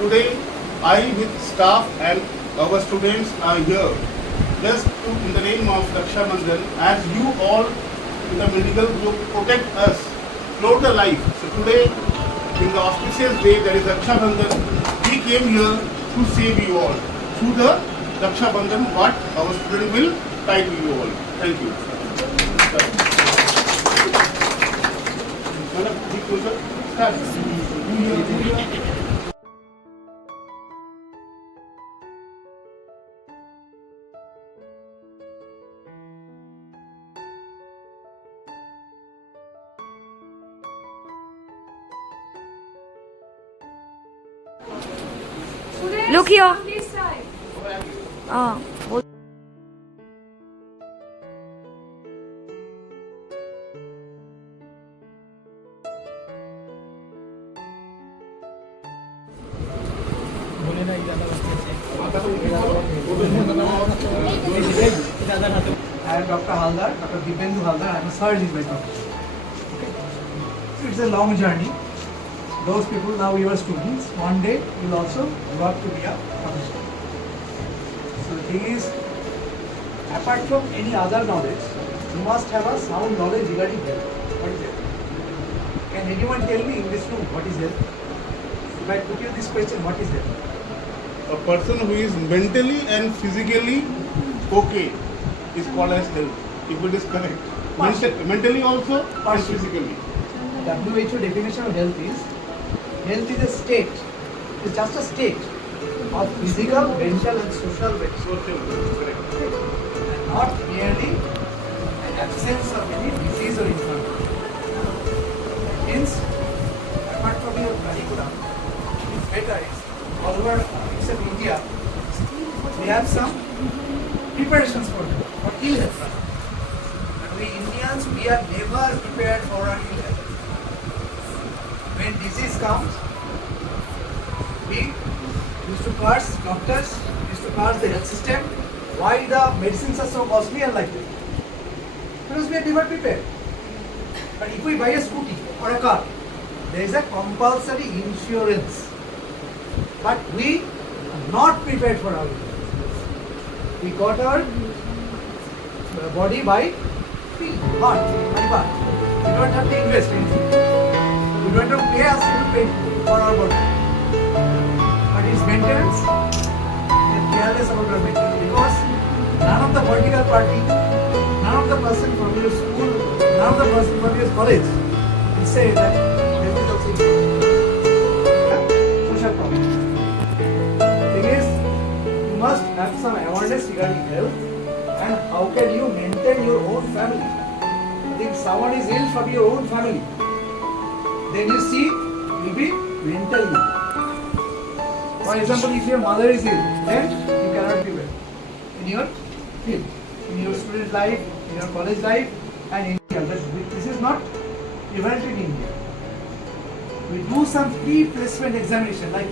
today I with staff and our students are here just to, in the name of Raksha Bandhan, as you all in the medical group protect us throughout the life. So today, in the auspicious day, that is Raksha Bandhan, we came here to save you all through the Raksha Bandhan, what our student will tie to you all. Thank you. Madam, be closer. Start. Look here. I am Dr. Haldar, Dr. Dipendu Haldar. I am a surgeon by profession. Okay. So it's a long journey. Those people now you are students. One day you will also grow up to be a professional. So the thing is, apart from any other knowledge, you must have a sound knowledge regarding health. What is health? Can anyone tell me in this room what is health? If I put you this question, what is health? A person who is mentally and physically okay is called as health, if it is correct. Mentally also and physically. WHO definition of health is a state. It's just a state of physical, mental and social well-being. Correct. And not merely an absence of any disease or infirmity. Hence, apart from your curriculum, it's better is all over except India, we have some preparations for ill health. But we Indians, we are never prepared for our ill health. When disease comes, we used to curse doctors, used to curse the health system. Why the medicines are so costly and like that? Because we are never prepared. But if we buy a scooty or a car, there is a compulsory insurance. But we are not prepared for our health. We got our body by feel, heart, by birth. We don't have to invest anything. We don't have to pay a single penny for our body. But its maintenance, we are careless about our maintenance because none of the political party, none of the person from your school, none of the person from your college will say that this is also social problem. Thing is, you must have some awareness regarding health and how can you maintain your own family. If someone is ill from your own family, then you see, you'll be mentally ill. For example, if your mother is ill, then you cannot be well in your field, in your student life, in your college life, and in India. This is not prevalent in India. We do some pre-placement examination like